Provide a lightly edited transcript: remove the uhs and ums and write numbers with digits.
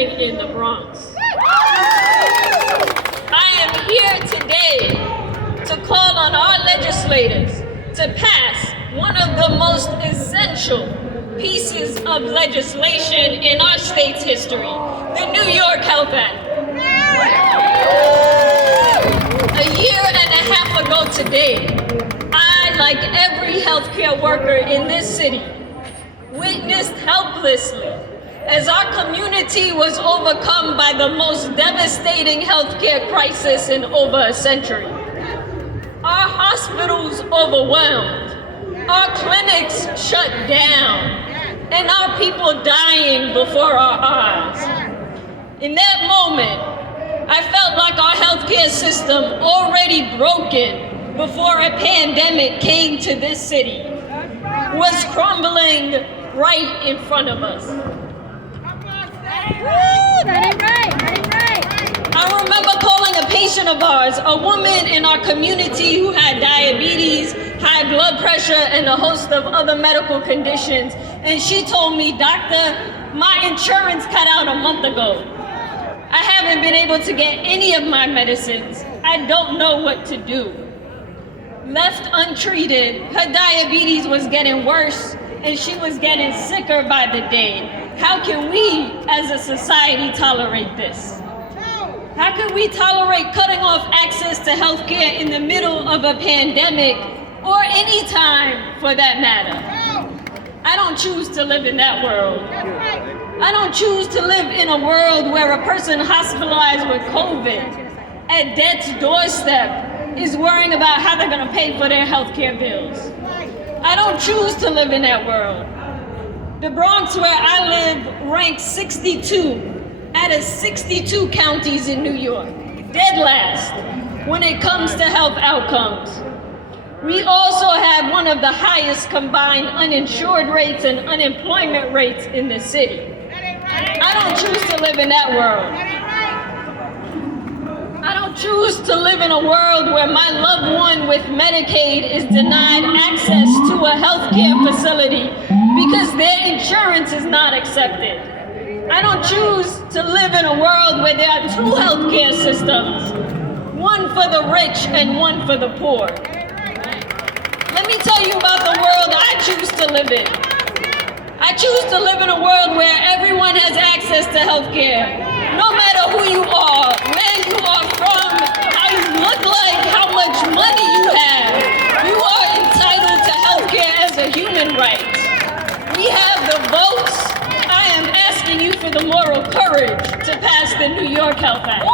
living in the Bronx. I am here today to call on our legislators to pass one of the most essential pieces of legislation in our state's history, the New York Health Act. A year and a half ago today, I, like every healthcare worker in this city, witnessed helplessly as our community was overcome by the most devastating healthcare crisis in over a century. Our hospitals overwhelmed, our clinics shut down, and our people dying before our eyes. In that moment, I felt like our healthcare system, already broken before a pandemic came to this city, was crumbling right in front of us. I remember calling a patient of ours, a woman in our community who had diabetes, high blood pressure, and a host of other medical conditions, and she told me, "Doctor, my insurance cut out a month ago. I haven't been able to get any of my medicines. I don't know what to do." Left untreated, her diabetes was getting worse and she was getting sicker by the day. How can we as a society tolerate this? How can we tolerate cutting off access to healthcare in the middle of a pandemic, or any time for that matter? I don't choose to live in that world. I don't choose to live in a world where a person hospitalized with COVID at death's doorstep is worrying about how they're gonna pay for their healthcare bills. I don't choose to live in that world. The Bronx, where I live, ranks 62 out of 62 counties in New York, dead last when it comes to health outcomes. We also have one of the highest combined uninsured rates and unemployment rates in the city. I don't choose to live in that world. I don't choose to live in a world where my loved one with Medicaid is denied access to a healthcare facility because their insurance is not accepted. I don't choose to live in a world where there are two healthcare systems, one for the rich and one for the poor. Let me tell you about the world I choose to live in. I choose to live in a world where everyone has access to healthcare, no matter who you are, where you are from, how you look like, how much money you have. You are entitled to healthcare as a human right. We have the votes. I am asking you for the moral courage to pass the New York Health Act.